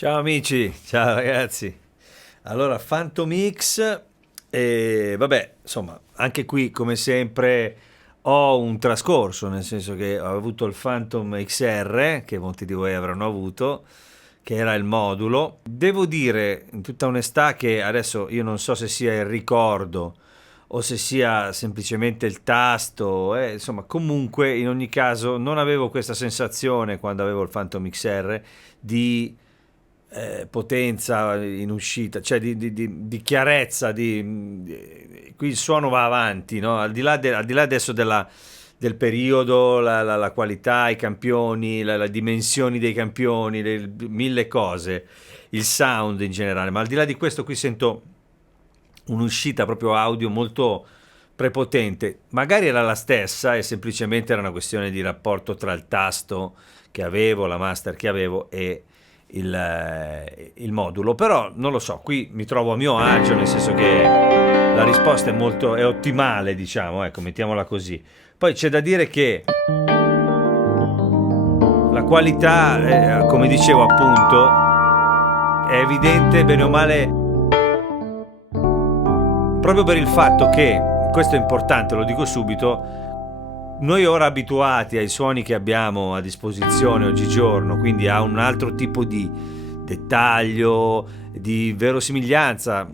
Ciao amici, ciao ragazzi. Allora, Phantom X e vabbè, insomma, anche qui come sempre ho un trascorso, nel senso che ho avuto il Phantom XR, che molti di voi avranno avuto, che era il modulo. Devo dire in tutta onestà che adesso io non so se sia il ricordo o se sia semplicemente il tasto, insomma, comunque in ogni caso non avevo questa sensazione quando avevo il Phantom XR di potenza in uscita, cioè di chiarezza, qui il suono va avanti, no? Al di là adesso del periodo, la qualità, i campioni, la dimensioni dei campioni, mille cose, il sound in generale, ma al di là di questo qui sento un'uscita proprio audio molto prepotente. Magari era la stessa e semplicemente era una questione di rapporto tra il tasto che avevo, la master che avevo e il modulo, però non lo so, qui mi trovo a mio agio, nel senso che la risposta è ottimale, diciamo, ecco, mettiamola così. Poi c'è da dire che la qualità, come dicevo appunto, è evidente bene o male proprio per il fatto che, questo è importante, lo dico subito, noi ora abituati ai suoni che abbiamo a disposizione oggigiorno, quindi a un altro tipo di dettaglio, di verosimiglianza,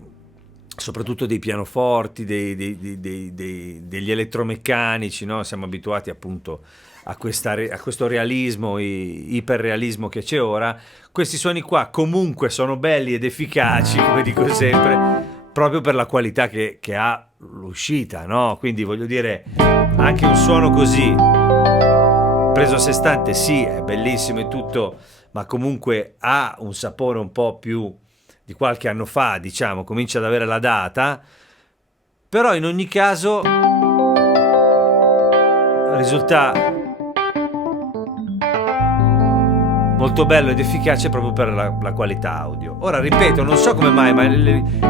soprattutto dei pianoforti, degli elettromeccanici, no? Siamo abituati appunto a questo realismo, iperrealismo che c'è ora. Questi suoni qua comunque sono belli ed efficaci, come dico sempre, proprio per la qualità che ha l'uscita, no? Quindi voglio dire, anche un suono così, preso a sé stante, sì, è bellissimo e tutto, ma comunque ha un sapore un po' più di qualche anno fa, diciamo, comincia ad avere la data, però in ogni caso risulta molto bello ed efficace proprio per la qualità audio. Ora ripeto, non so come mai, ma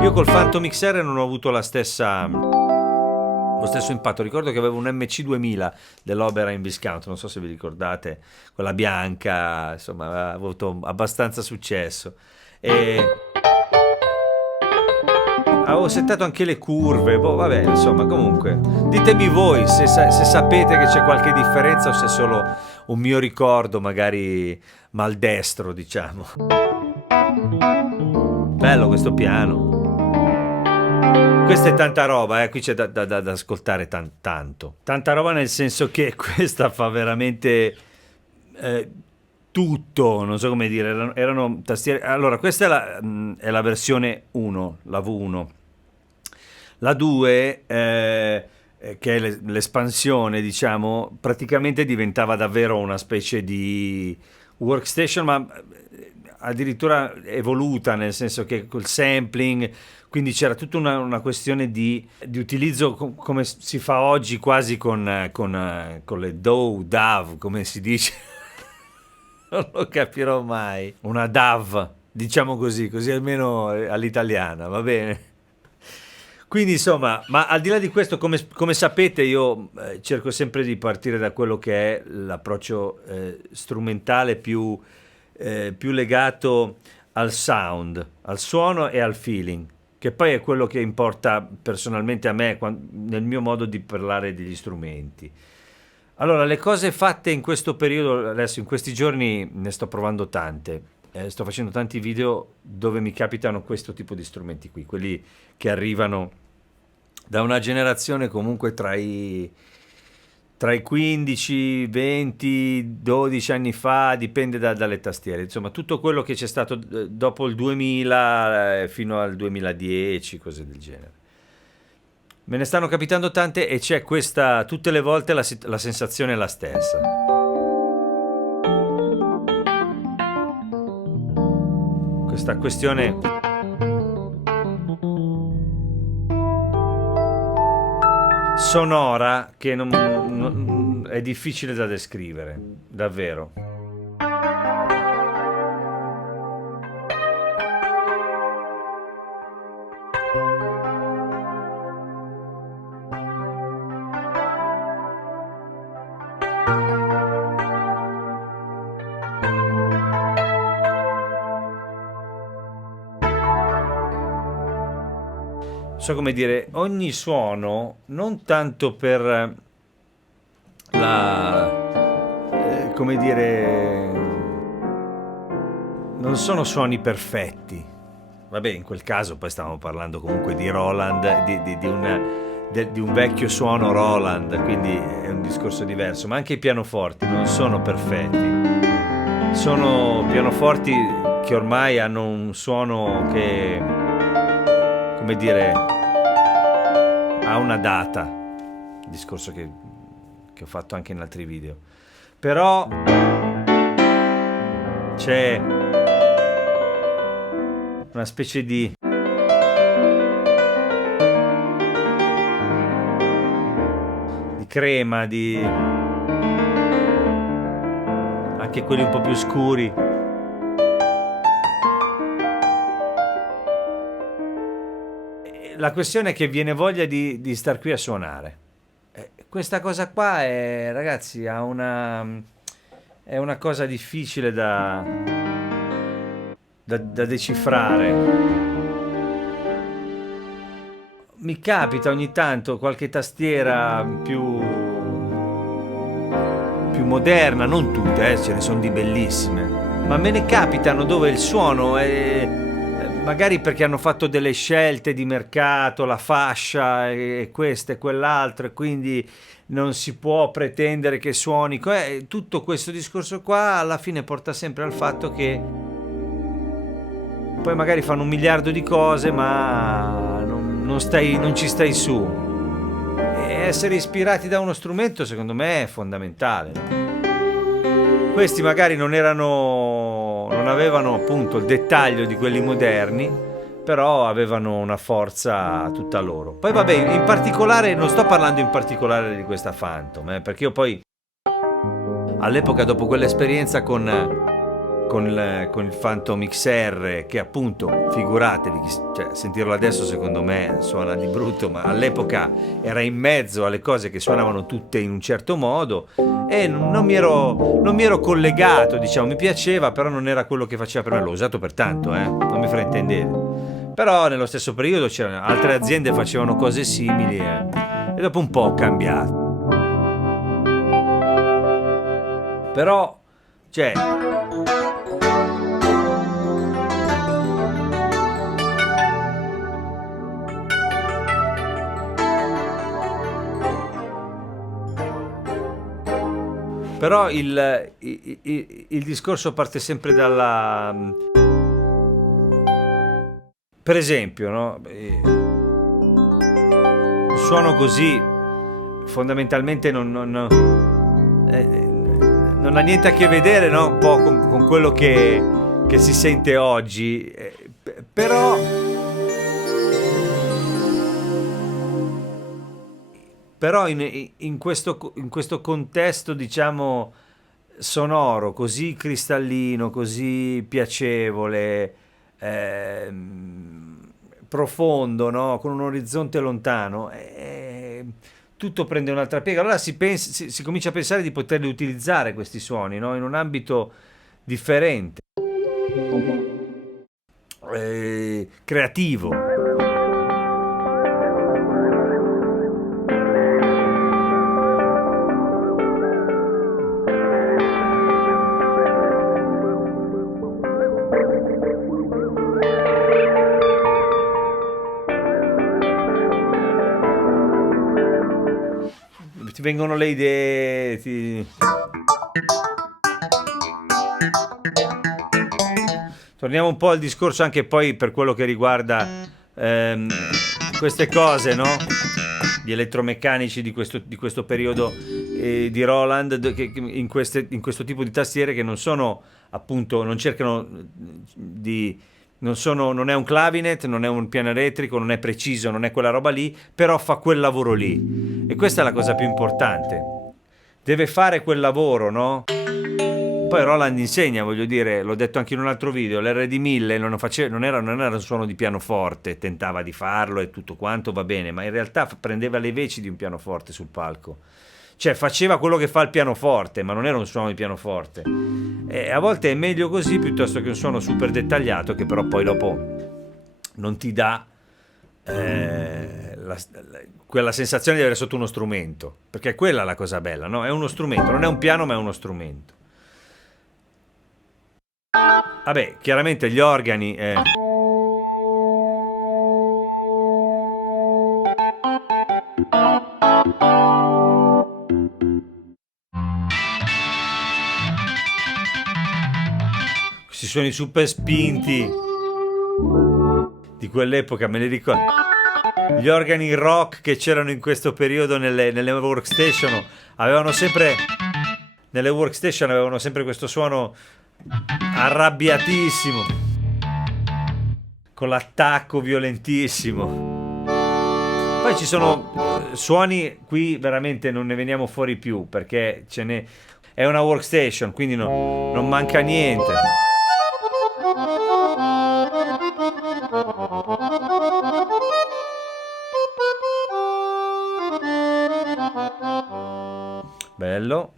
io col Phantom XR non ho avuto lo stesso impatto. Ricordo che avevo un MC2000 dell'Oberheim Viscount, non so se vi ricordate, quella bianca, insomma, aveva avuto abbastanza successo. E avevo settato anche le curve, boh, vabbè, insomma, comunque. Ditemi voi se sapete che c'è qualche differenza o se è solo un mio ricordo, magari maldestro, diciamo. Bello questo piano. Questa è tanta roba, qui c'è da ascoltare tanto. Tanta roba nel senso che questa fa veramente eh, tutto, non so come dire, erano tastiere. Allora, questa è la versione 1, la V1. La 2, che è l'espansione, diciamo, praticamente diventava davvero una specie di workstation, ma addirittura evoluta, nel senso che col sampling, quindi c'era tutta una questione di utilizzo come si fa oggi quasi con le DAW, come si dice, non lo capirò mai. Una DAW, diciamo così almeno all'italiana, va bene? Quindi insomma, ma al di là di questo, come sapete, io cerco sempre di partire da quello che è l'approccio strumentale più legato al sound, al suono e al feeling, che poi è quello che importa personalmente a me nel mio modo di parlare degli strumenti. Allora, le cose fatte in questo periodo, adesso in questi giorni ne sto provando tante. Sto facendo tanti video dove mi capitano questo tipo di strumenti qui, quelli che arrivano da una generazione comunque tra i 15, 20, 12 anni fa, dipende dalle tastiere. Insomma, tutto quello che c'è stato dopo il 2000 fino al 2010, cose del genere. Me ne stanno capitando tante e c'è questa, tutte le volte la sensazione è la stessa. Questa questione sonora che è difficile da descrivere, davvero. so come dire, ogni suono, non tanto per come dire, non sono suoni perfetti. Vabbè, in quel caso poi stavamo parlando comunque di Roland, di un vecchio suono Roland, quindi è un discorso diverso, ma anche i pianoforti non sono perfetti. Sono pianoforti che ormai hanno un suono che, come dire, ha una data, discorso che ho fatto anche in altri video, però c'è una specie di crema, anche quelli un po' più scuri. La questione è che viene voglia di star qui a suonare. Questa cosa qua è, ragazzi, è una cosa difficile da decifrare. Mi capita ogni tanto qualche tastiera più moderna, non tutte, ce ne sono di bellissime, ma me ne capitano dove il suono è, magari perché hanno fatto delle scelte di mercato, la fascia e questo e quell'altro, e quindi non si può pretendere che suoni. Tutto questo discorso qua alla fine porta sempre al fatto che poi magari fanno 1 miliardo di cose, ma non ci stai su. E essere ispirati da uno strumento secondo me è fondamentale, no? Questi magari non avevano appunto il dettaglio di quelli moderni, però avevano una forza tutta loro. Poi vabbè, in particolare non sto parlando in particolare di questa Phantom, perché io poi all'epoca, dopo quell'esperienza con il Phantom XR, che appunto, figuratevi, cioè, sentirlo adesso secondo me suona di brutto, ma all'epoca era in mezzo alle cose che suonavano tutte in un certo modo, e non mi ero collegato, diciamo, mi piaceva, però non era quello che faceva per me. L'ho usato per tanto, non mi fraintendete, però nello stesso periodo c'erano altre aziende che facevano cose simili, e dopo un po' ho cambiato. Però, cioè, però il discorso parte sempre dalla... Per esempio, no? Il suono così fondamentalmente non ha niente a che vedere, no? Un po' con quello che si sente oggi, però in questo contesto, diciamo, sonoro, così cristallino, così piacevole, profondo, no? Con un orizzonte lontano, tutto prende un'altra piega. Allora si comincia a pensare di poterli utilizzare questi suoni, no? In un ambito differente, creativo. Ti vengono le idee, Torniamo un po' al discorso anche poi per quello che riguarda queste cose, no? Gli elettromeccanici di questo periodo di Roland, che in questo tipo di tastiere, che non sono, appunto, non cercano di... non è un clavinet, non è un piano elettrico, non è preciso, non è quella roba lì, però fa quel lavoro lì, e questa è la cosa più importante. Deve fare quel lavoro, no? Poi Roland insegna, voglio dire, l'ho detto anche in un altro video, l'RD1000 non era un suono di pianoforte, tentava di farlo e tutto quanto, va bene, ma in realtà prendeva le veci di un pianoforte sul palco. Cioè faceva quello che fa il pianoforte, ma non era un suono di pianoforte. E a volte è meglio così piuttosto che un suono super dettagliato, che però poi dopo non ti dà quella sensazione di avere sotto uno strumento, perché quella è la cosa bella, no? È uno strumento, non è un piano ma è uno strumento. Vabbè, chiaramente gli organi... questi suoni super spinti di quell'epoca, me li ricordo. Gli organi rock che c'erano in questo periodo nelle workstation avevano sempre... Nelle workstation avevano sempre questo suono arrabbiatissimo, con l'attacco violentissimo. Poi ci sono suoni, qui veramente non ne veniamo fuori più, perché ce n'è... È una workstation, quindi non manca niente. Bello.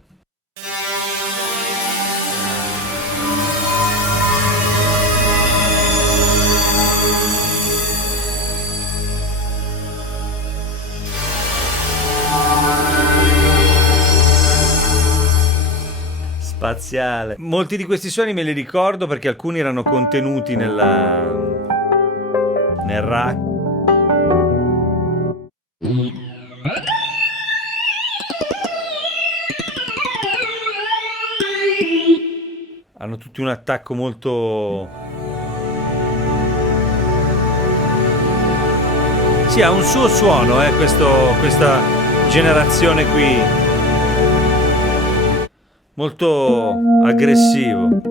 Spaziale. Molti di questi suoni me li ricordo perché alcuni erano contenuti nel rack. Hanno tutti un attacco molto... Sì, ha un suo suono, questa generazione qui. Molto aggressivo.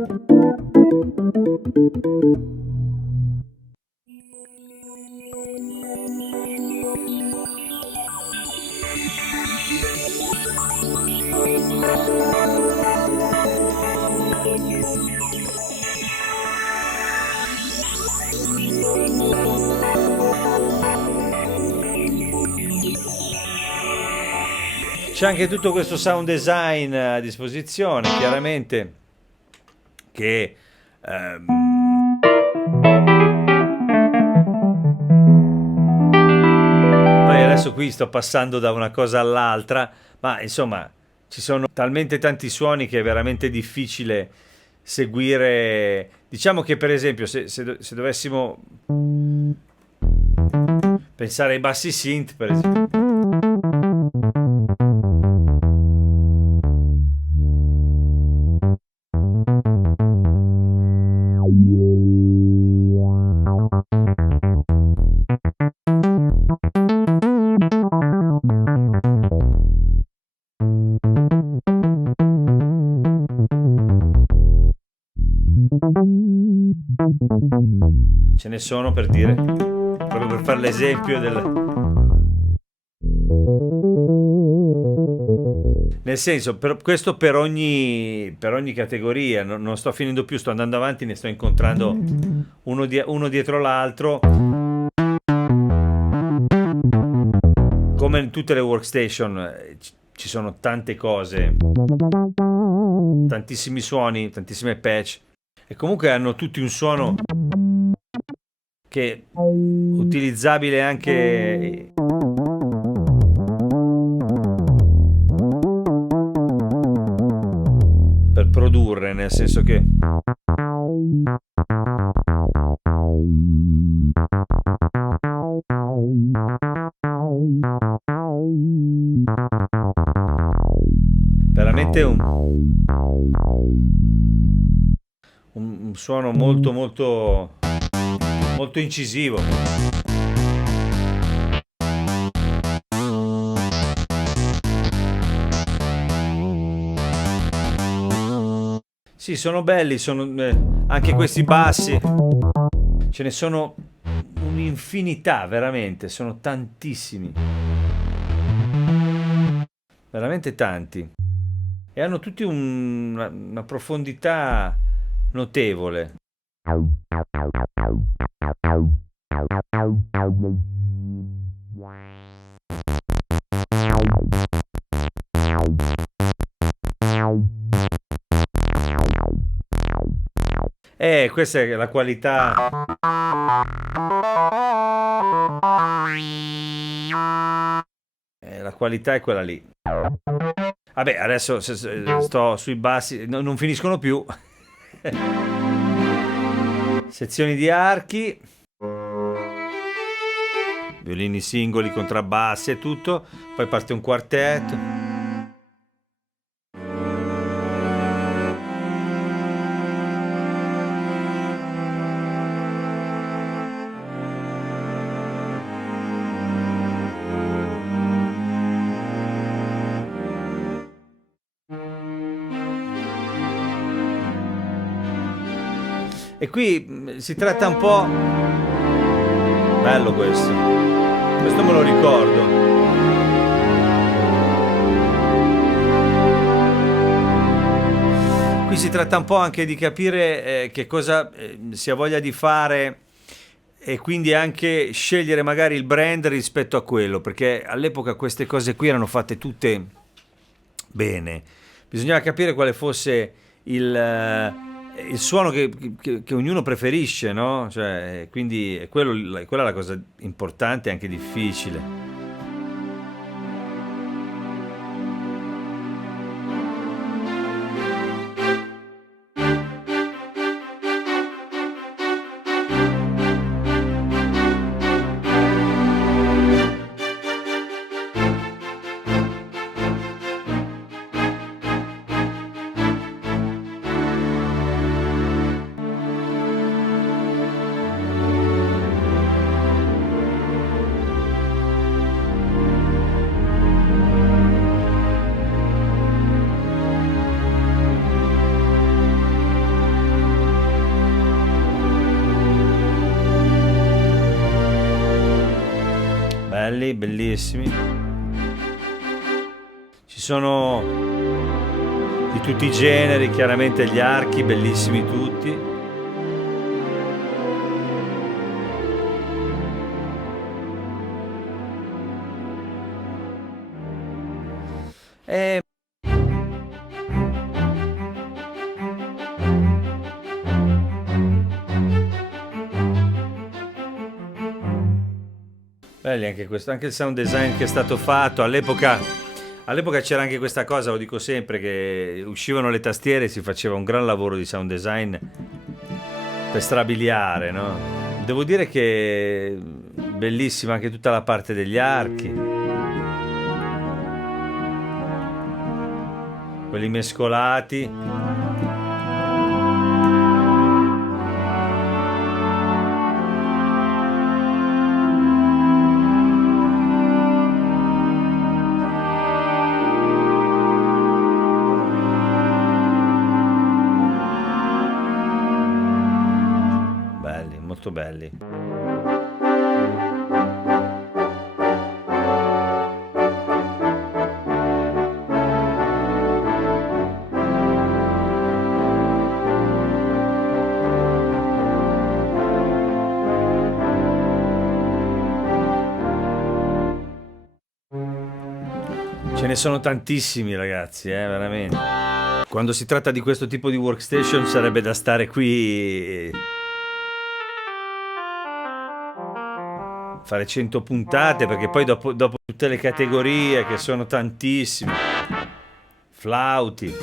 C'è anche tutto questo sound design a disposizione, chiaramente, che poi adesso qui sto passando da una cosa all'altra, ma insomma ci sono talmente tanti suoni che è veramente difficile seguire. Diciamo che per esempio se dovessimo pensare ai bassi synth, per esempio, ce ne sono, per dire, proprio per fare l'esempio nel senso, questo per ogni categoria, non sto finendo più, sto andando avanti, ne sto incontrando uno dietro l'altro, come in tutte le workstation. Ci sono tante cose, tantissimi suoni, tantissime patch, e comunque hanno tutti un suono che è utilizzabile anche per produrre, nel senso che veramente un suono molto molto molto incisivo. Sì, sono belli, sono anche questi bassi, ce ne sono un'infinità, veramente, sono tantissimi, veramente tanti, e hanno tutti una profondità notevole. Questa è la qualità. La qualità è quella lì. Vabbè, adesso sto sui bassi, non finiscono più. Sezioni di archi, violini singoli, contrabbassi e tutto, poi parte un quartetto. E qui si tratta un po'. Bello questo. Questo me lo ricordo. Qui si tratta un po' anche di capire che cosa si ha voglia di fare e quindi anche scegliere magari il brand rispetto a quello, perché all'epoca queste cose qui erano fatte tutte bene. Bisognava capire quale fosse il suono che ognuno preferisce, no? Cioè, quindi quella è la cosa importante e anche difficile. Belli, bellissimi. Ci sono di tutti i generi, chiaramente gli archi, bellissimi tutti. E belli anche questo, anche il sound design che è stato fatto all'epoca c'era anche questa cosa, lo dico sempre, che uscivano le tastiere e si faceva un gran lavoro di sound design per strabiliare, no? Devo dire che bellissima anche tutta la parte degli archi, quelli mescolati. Molto belli. Ce ne sono tantissimi, ragazzi, veramente. Quando si tratta di questo tipo di workstation sarebbe da stare qui fare 100 puntate, perché poi dopo tutte le categorie, che sono tantissime, flauti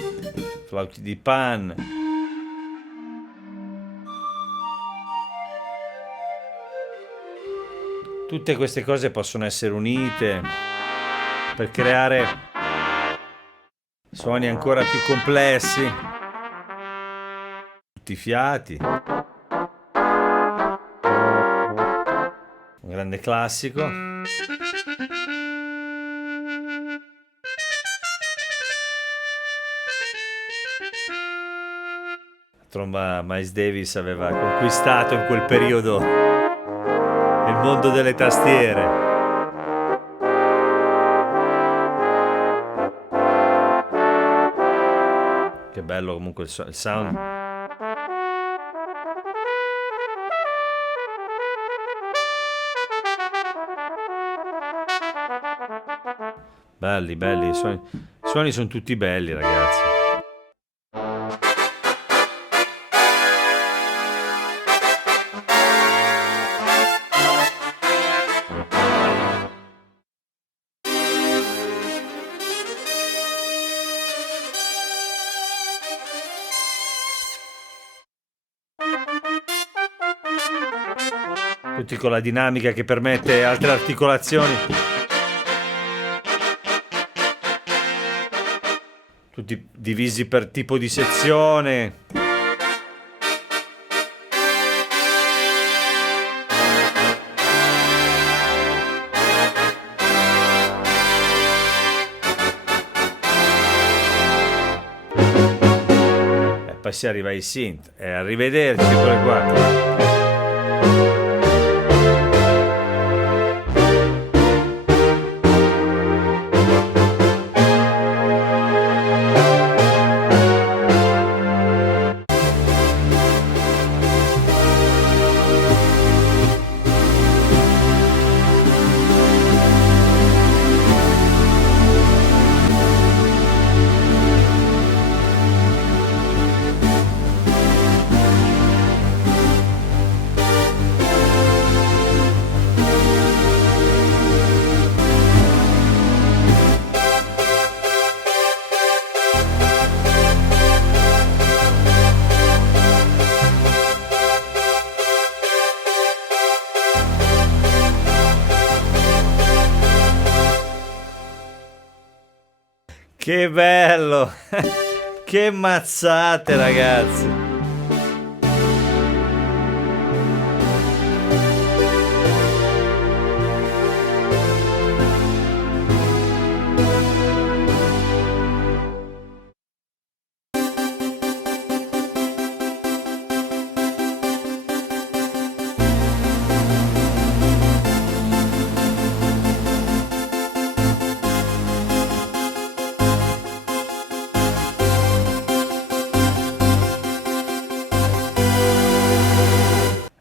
di pan, tutte queste cose possono essere unite per creare suoni ancora più complessi, tutti i fiati. Un grande classico. La tromba Miles Davis aveva conquistato in quel periodo il mondo delle tastiere. Che bello comunque il sound. Belli, i suoni sono tutti belli, ragazzi. tutti con la dinamica che permette altre articolazioni, tutti divisi per tipo di sezione. Poi si arriva ai synth. Arrivederci, eccole qua. Che bello! Che mazzate, ragazzi!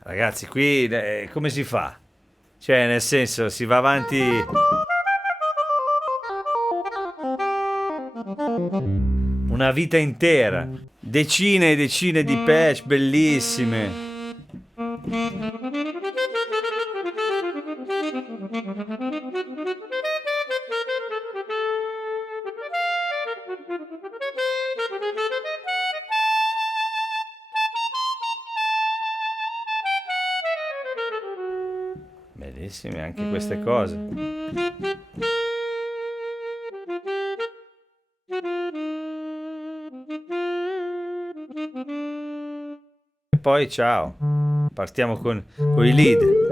Ragazzi, qui come si fa? Cioè, nel senso, si va avanti una vita intera, decine e decine di patch bellissime. Bellissime anche queste cose. E poi ciao, partiamo con i lead.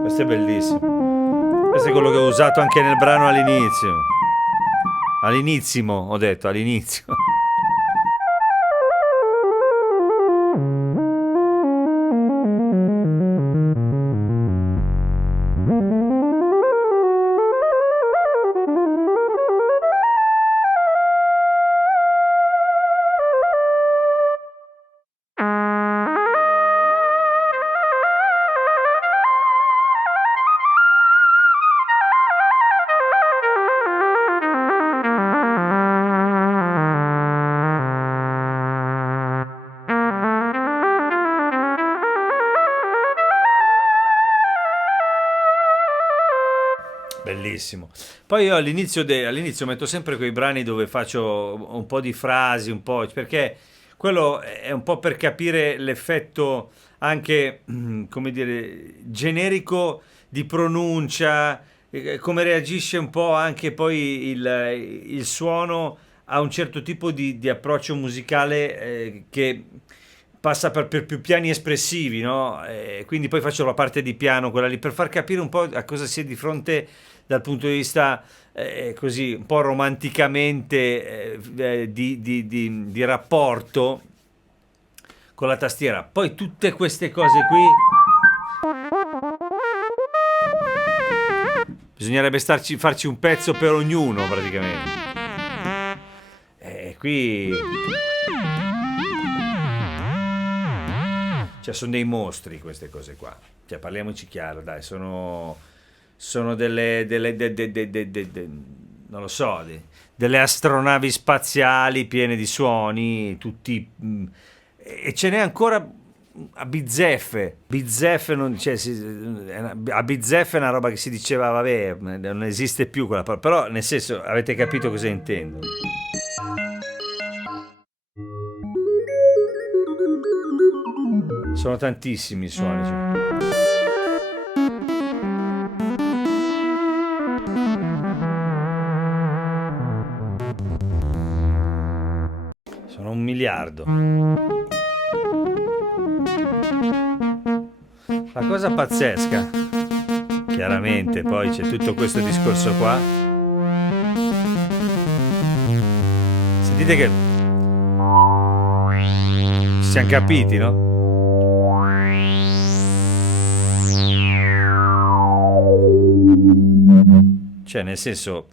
Questo è bellissimo. Questo è quello che ho usato anche nel brano all'inizio. All'inizio, ho detto, all'inizio. Bellissimo. Poi io all'inizio metto sempre quei brani dove faccio un po' di frasi, un po', perché quello è un po' per capire l'effetto anche, come dire, generico di pronuncia, come reagisce un po' anche poi il suono a un certo tipo di approccio musicale che passa per più piani espressivi, no? Quindi poi faccio la parte di piano, quella lì, per far capire un po' a cosa si è di fronte dal punto di vista così un po' romanticamente di rapporto con la tastiera. Poi tutte queste cose qui bisognerebbe farci un pezzo per ognuno praticamente. Qui cioè sono dei mostri queste cose qua. Cioè, parliamoci chiaro, dai, sono non lo so, delle astronavi spaziali piene di suoni, tutti, e ce n'è ancora a bizzeffe. Bizzeffe non, cioè, a bizzeffe è una roba che si diceva, vabbè, non esiste più quella parola, però nel senso, avete capito cosa intendo. Sono tantissimi i suoni, cioè. Sono un miliardo. La cosa pazzesca, chiaramente, poi c'è tutto questo discorso qua. Sentite che ci siamo capiti, no? Cioè, nel senso,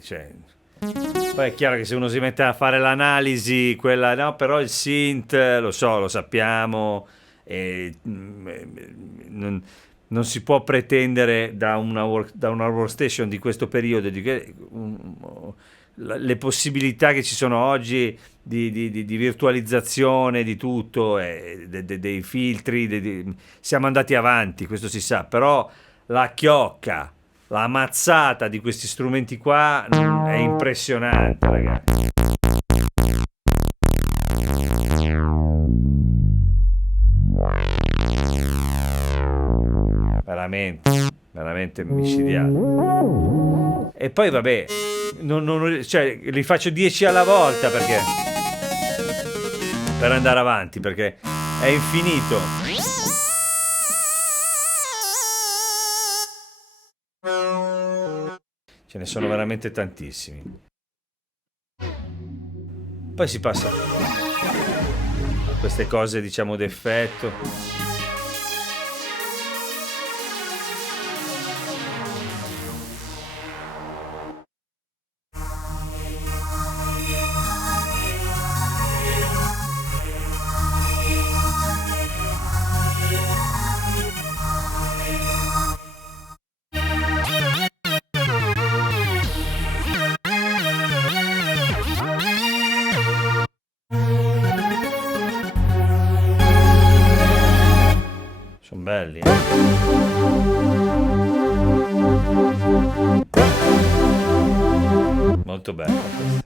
cioè, poi è chiaro che se uno si mette a fare l'analisi, quella no, però il synth, lo so, lo sappiamo, e, non si può pretendere da una workstation di questo periodo, le possibilità che ci sono oggi di virtualizzazione di tutto, dei filtri, siamo andati avanti, questo si sa, però la chiocca, la mazzata di questi strumenti qua è impressionante, ragazzi. Veramente, veramente micidiale. E poi vabbè, cioè, li faccio 10 alla volta perché per andare avanti, perché è infinito. Ce ne sono veramente tantissimi. Poi si passa a queste cose, diciamo, d'effetto. Sono belli, molto bello questo.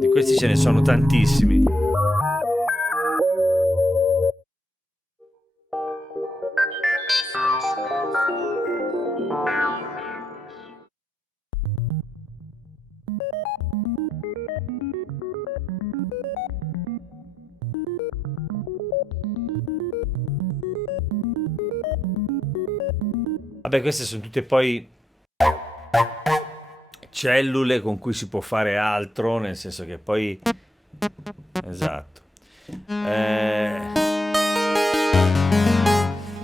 Di questi ce ne sono tantissimi. Vabbè, queste sono tutte poi cellule con cui si può fare altro, nel senso che poi... Esatto.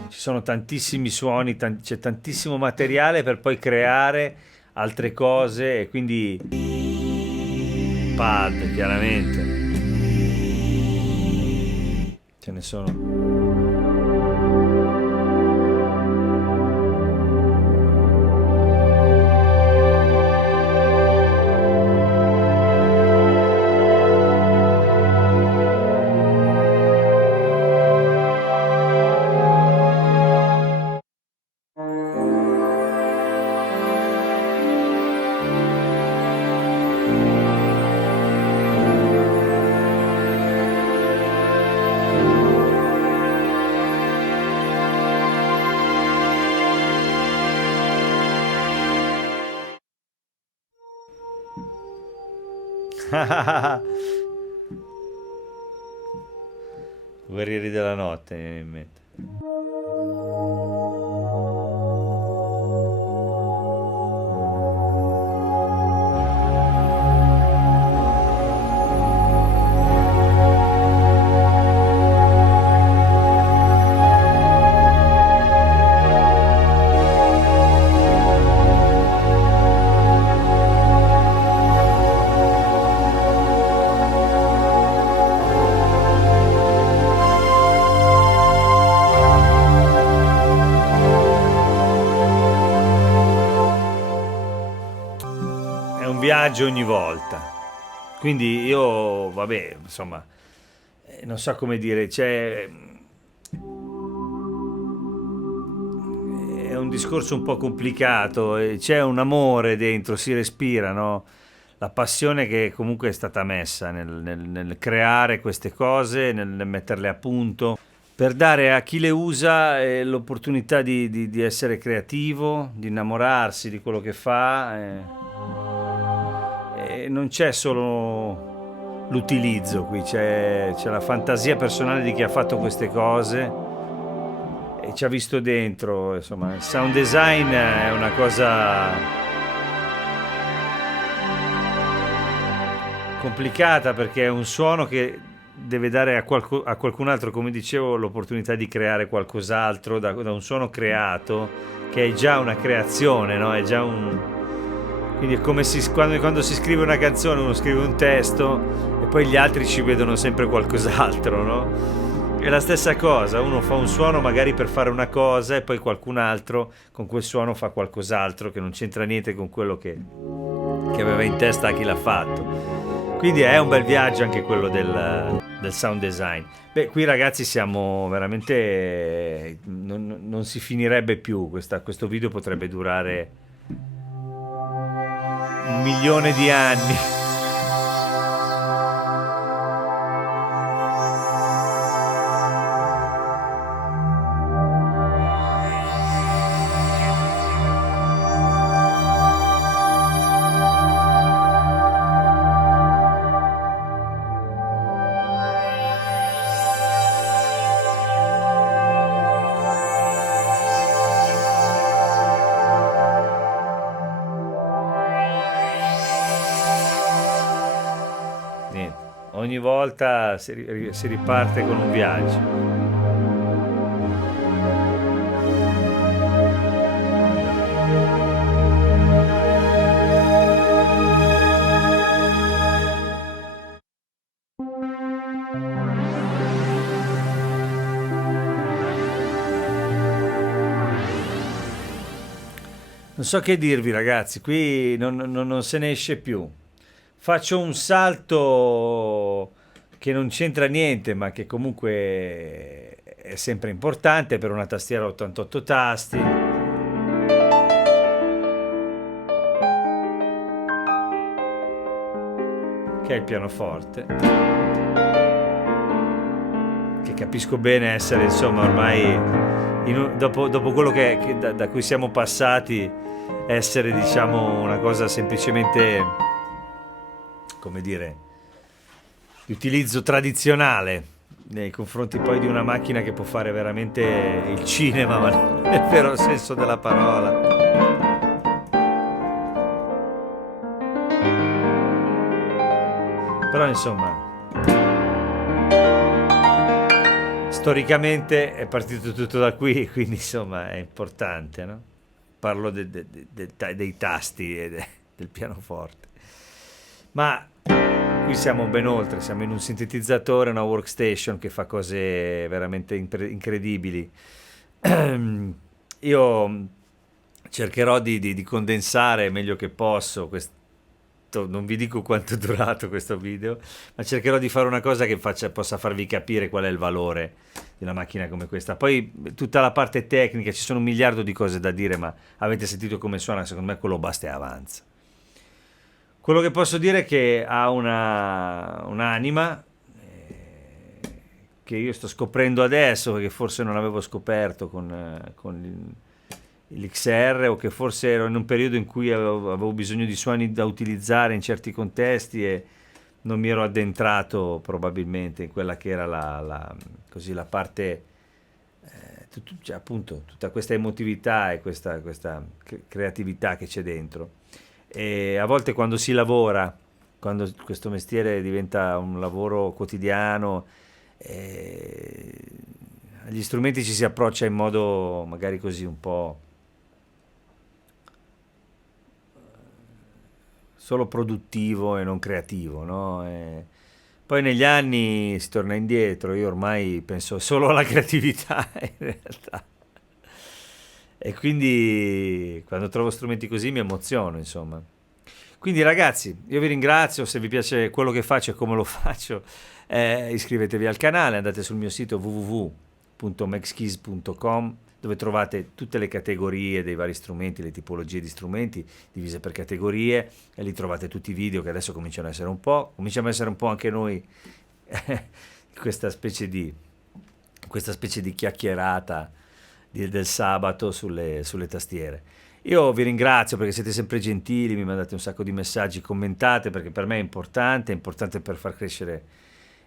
Ci sono tantissimi suoni, c'è tantissimo materiale per poi creare altre cose e quindi pad, chiaramente. Ce ne sono. Guerrieri della notte, mi viene in mente. viaggio ogni volta. Quindi io, vabbè, insomma, non so come dire, è un discorso un po' complicato, c'è un amore dentro, si respira, no? La passione che comunque è stata messa nel creare queste cose, nel metterle a punto, per dare a chi le usa l'opportunità di essere creativo, di innamorarsi di quello che fa. E non c'è solo l'utilizzo qui, c'è la fantasia personale di chi ha fatto queste cose e ci ha visto dentro. Insomma, il sound design è una cosa complicata perché è un suono che deve dare a qualcun altro, come dicevo, l'opportunità di creare qualcos'altro da un suono creato, che è già una creazione, no? È già un... Quindi è come quando si scrive una canzone, uno scrive un testo e poi gli altri ci vedono sempre qualcos'altro, no? È la stessa cosa, uno fa un suono magari per fare una cosa e poi qualcun altro con quel suono fa qualcos'altro che non c'entra niente con quello che aveva in testa a chi l'ha fatto. Quindi è un bel viaggio anche quello del sound design. Beh, qui ragazzi siamo veramente... non si finirebbe più, questo video potrebbe durare 1.000.000 di anni. Niente. Ogni volta si riparte con un viaggio. Non so che dirvi ragazzi, qui non se ne esce più. Faccio un salto che non c'entra niente, ma che comunque è sempre importante per una tastiera a 88 tasti. Che è il pianoforte. Che capisco bene essere, insomma, ormai dopo quello da cui siamo passati, essere, diciamo, una cosa semplicemente, come dire, di utilizzo tradizionale nei confronti poi di una macchina che può fare veramente il cinema, ma nel vero senso della parola. Però insomma, storicamente è partito tutto da qui, quindi insomma è importante, no? Parlo dei tasti e del pianoforte. Ma qui siamo ben oltre, siamo in un sintetizzatore, una workstation che fa cose veramente incredibili. Io cercherò di condensare meglio che posso questo. Non vi dico quanto è durato questo video, ma cercherò di fare una cosa che possa farvi capire qual è il valore di una macchina come questa. Poi tutta la parte tecnica, ci sono un miliardo di cose da dire, ma avete sentito come suona, secondo me quello basta e avanza. Quello che posso dire è che ha un'anima che io sto scoprendo adesso, che forse non avevo scoperto con l'XR, o che forse ero in un periodo in cui avevo bisogno di suoni da utilizzare in certi contesti e non mi ero addentrato probabilmente in quella che era così la parte, cioè, appunto, tutta questa emotività e questa creatività che c'è dentro. E a volte quando si lavora, quando questo mestiere diventa un lavoro quotidiano, agli strumenti ci si approccia in modo magari così un po' solo produttivo e non creativo, no? Poi negli anni si torna indietro, io ormai penso solo alla creatività in realtà. E quindi quando trovo strumenti così mi emoziono, insomma. Quindi ragazzi, io vi ringrazio, se vi piace quello che faccio e come lo faccio, iscrivetevi al canale, andate sul mio sito www.maxkeys.com dove trovate tutte le categorie dei vari strumenti, le tipologie di strumenti divise per categorie e lì trovate tutti i video che adesso cominciano a essere un po', cominciamo a essere un po' anche noi questa specie di chiacchierata del sabato sulle tastiere. Io vi ringrazio perché siete sempre gentili, mi mandate un sacco di messaggi, commentate perché per me è importante per far crescere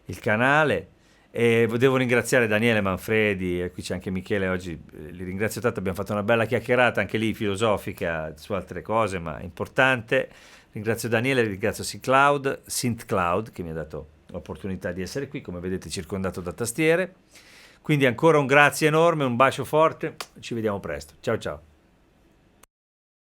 il canale. E devo ringraziare Daniele Manfredi, e qui c'è anche Michele oggi, li ringrazio tanto, abbiamo fatto una bella chiacchierata anche lì filosofica su altre cose, ma importante. Ringrazio Daniele, ringrazio SynthCloud che mi ha dato l'opportunità di essere qui, come vedete circondato da tastiere. Quindi ancora un grazie enorme, un bacio forte, ci vediamo presto. Ciao ciao.